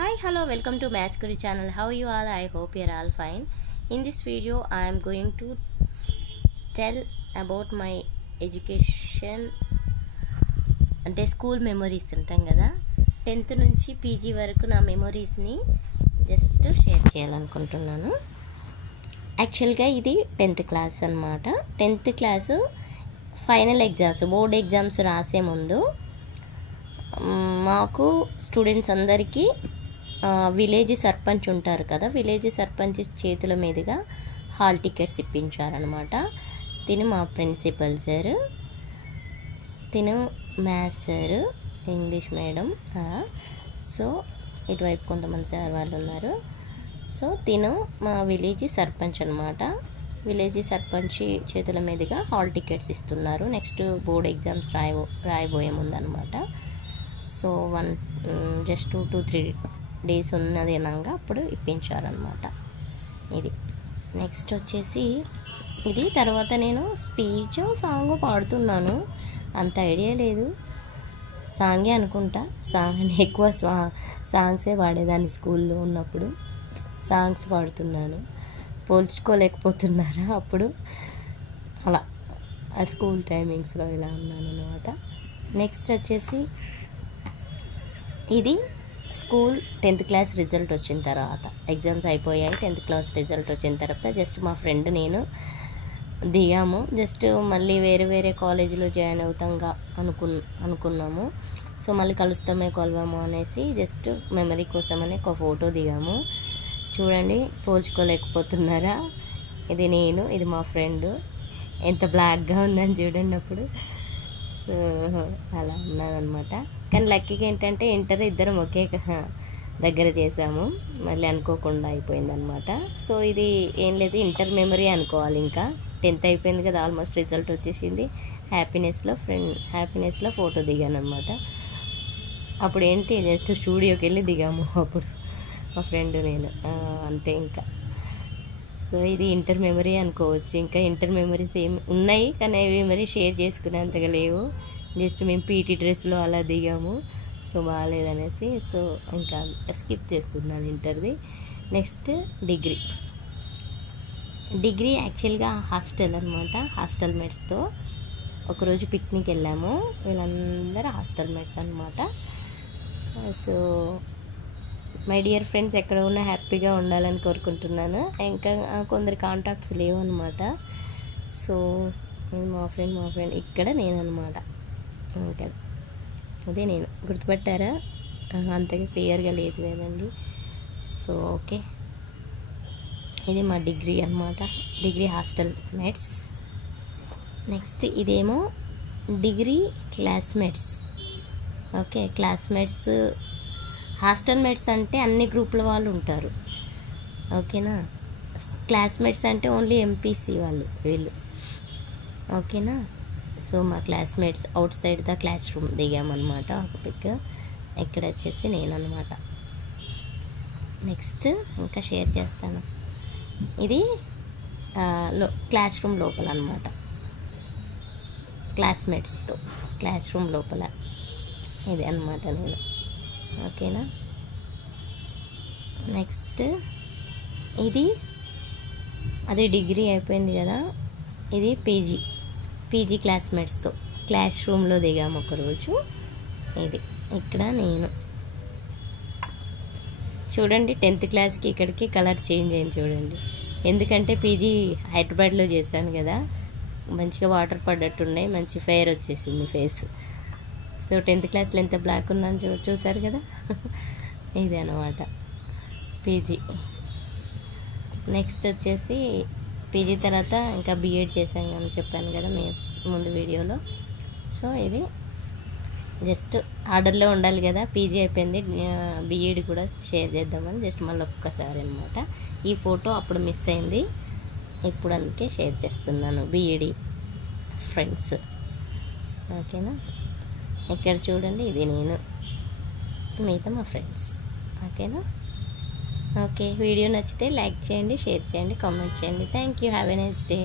Hi, hello, welcome to Maths Guru channel. How you all? I hope you're all fine. In this video, I am going to tell about my education అంటే school memories ఉంటాం కదా 10th నుంచి PG వరకు నా మెమరీస్ని just share చేయాలనుకుంటున్నాను. యాక్చువల్గా ఇది 10th class అనమాట. 10th class final exams, board exams రాసే ముందు మాకు స్టూడెంట్స్ అందరికీ విలేజ్ సర్పంచ్ ఉంటారు కదా, విలేజ్ సర్పంచ్ చేతుల మీదుగా హాల్ టికెట్స్ ఇప్పించారనమాట. తిను మా ప్రిన్సిపల్ సార్, తిను maths sir, English madam, so ఇటువైపు కొంతమంది సార్ వాళ్ళు ఉన్నారు. సో తిను మా విలేజ్ సర్పంచ్ అనమాట. విలేజ్ సర్పంచ్ చేతుల మీదుగా హాల్ టికెట్స్ ఇస్తున్నారు. నెక్స్ట్ బోర్డ్ ఎగ్జామ్స్ రాయబోయే ముందనమాట. సో జస్ట్ 2-3 డేస్ ఉన్నది అనగా అప్పుడు ఇప్పించారనమాట. ఇది నెక్స్ట్ వచ్చేసి ఇది తర్వాత నేను స్పీచ్ సాంగ్ పాడుతున్నాను. అంత ఐడియా లేదు, సాంగే అనుకుంటా. ఎక్కువ సాంగ్సే పాడేదాన్ని స్కూల్లో ఉన్నప్పుడు. సాంగ్స్ పాడుతున్నాను, పోల్చుకోలేకపోతున్నారా అప్పుడు అలా ఆ స్కూల్ టైమింగ్స్లో ఇలా ఉన్నాను అనమాట. నెక్స్ట్ వచ్చేసి ఇది స్కూల్ 10th క్లాస్ రిజల్ట్ వచ్చిన తర్వాత, ఎగ్జామ్స్ అయిపోయాయి, 10th క్లాస్ రిజల్ట్ వచ్చిన తర్వాత జస్ట్ మా ఫ్రెండ్ నేను దిగాము. జస్ట్ మళ్ళీ వేరే వేరే కాలేజీలో జాయిన్ అవుతాంగా అనుకున్నాము. సో మళ్ళీ కలుస్తామో అనేసి జస్ట్ మెమరీ కోసమని ఒక ఫోటో దిగాము. చూడండి, పోల్చుకోలేకపోతున్నారా? ఇది నేను, ఇది మా ఫ్రెండ్. ఎంత బ్లాక్గా ఉందని చూడండి అప్పుడు. సో అలా ఉన్నానమాట. కానీ లక్కీగా ఏంటంటే ఇంటర్ ఇద్దరం ఒకే దగ్గర చేసాము, మళ్ళీ అనుకోకుండా అయిపోయిందనమాట. సో ఇది ఏం లేదు, ఇంటర్ మెమరీ అనుకోవాలి. ఇంకా 10th అయిపోయింది కదా, ఆల్మోస్ట్ రిజల్ట్ వచ్చేసింది. హ్యాపీనెస్లో ఫోటో దిగాను అనమాట. అప్పుడు ఏంటి, జస్ట్ స్టూడియోకి వెళ్ళి దిగాము అప్పుడు మా ఫ్రెండ్ నేను, అంతే ఇంకా. సో ఇది ఇంటర్ మెమరీ అనుకోవచ్చు. ఇంకా ఇంటర్ మెమరీస్ ఏమి ఉన్నాయి కానీ అవి మరి షేర్ చేసుకునేంతగా లేవు. జస్ట్ మేము పీటీ డ్రెస్లో అలా దిగాము. సో బాగాలేదనేసి సో ఇంకా స్కిప్ చేస్తున్నాను ఇంటర్ది. నెక్స్ట్ డిగ్రీ యాక్చువల్గా హాస్టల్ అనమాట. హాస్టల్ మేట్స్తో ఒకరోజు పిక్నిక్ వెళ్ళాము. వీళ్ళందరూ హాస్టల్ మేట్స్ అనమాట. సో మై డియర్ ఫ్రెండ్స్, ఎక్కడ ఉన్నా హ్యాపీగా ఉండాలని కోరుకుంటున్నాను. ఇంకా కొందరు కాంటాక్ట్స్ లేవు అనమాట. సో మా ఫ్రెండ్ ఇక్కడ నేను అనమాట. ఇంకా అదే నేను, గుర్తుపట్టారా? అంతగా క్లియర్గా లేదు కదండి. సో ఓకే, ఇది మా డిగ్రీ అనమాట, డిగ్రీ హాస్టల్ మేట్స్. నెక్స్ట్ ఇదేమో degree classmates. Okay, classmates. Hostel mates అంటే అన్ని గ్రూపుల వాళ్ళు ఉంటారు, ఓకేనా. క్లాస్మేట్స్ అంటే ఓన్లీ ఎంపీసీ వాళ్ళు వీళ్ళు, ఓకేనా. సో మా classmates outside the classroom దిగామన్నమాట. ఒక పిక్ ఇక్కడ వచ్చేసి నేను అనమాట. నెక్స్ట్ ఇంకా షేర్ చేస్తాను. ఇది క్లాస్ రూమ్ లోపల అనమాట, క్లాస్మేట్స్తో క్లాస్ రూమ్ లోపల ఇది అనమాట నేను, ఓకేనా. నెక్స్ట్ ఇది అది డిగ్రీ అయిపోయింది కదా, ఇది పీజీ క్లాస్మేట్స్తో క్లాస్ రూమ్లో దిగాము ఒకరోజు. ఇది ఇక్కడ నేను చూడండి, 10th క్లాస్కి ఇక్కడికి కలర్ చేంజ్ అయింది చూడండి. ఎందుకంటే పీజీ హైదరాబాద్లో చేశాను కదా, మంచిగా వాటర్ పడ్డట్టున్నాయి, మంచి ఫెయిర్ వచ్చేసింది ఫేస్. సో 10th క్లాస్లో ఎంత బ్లాక్ ఉన్నాను చూసారు కదా. ఇది అనమాట పీజీ. నెక్స్ట్ వచ్చేసి పీజీ తర్వాత ఇంకా బీఎడ్ చేశాను అని చెప్పాను కదా ముందు వీడియోలో. సో ఇది జస్ట్ ఆర్డర్లో ఉండాలి కదా, పీజీ అయిపోయింది, బీఎడ్ కూడా షేర్ చేద్దామని జస్ట్ మళ్ళీ ఒక్కసారి అనమాట. ఈ ఫోటో అప్పుడు మిస్ అయింది, ఇప్పుడు అందుకే షేర్ చేస్తున్నాను. బీఎడ్ ఫ్రెండ్స్, ఓకేనా. ఇక్కడ చూడండి, ఇది నేను, మిగతా మా ఫ్రెండ్స్, ఓకేనా. ఓకే, వీడియో నచ్చితే లైక్ చేయండి, షేర్ చేయండి, కామెంట్ చేయండి. Thank you, have a nice day.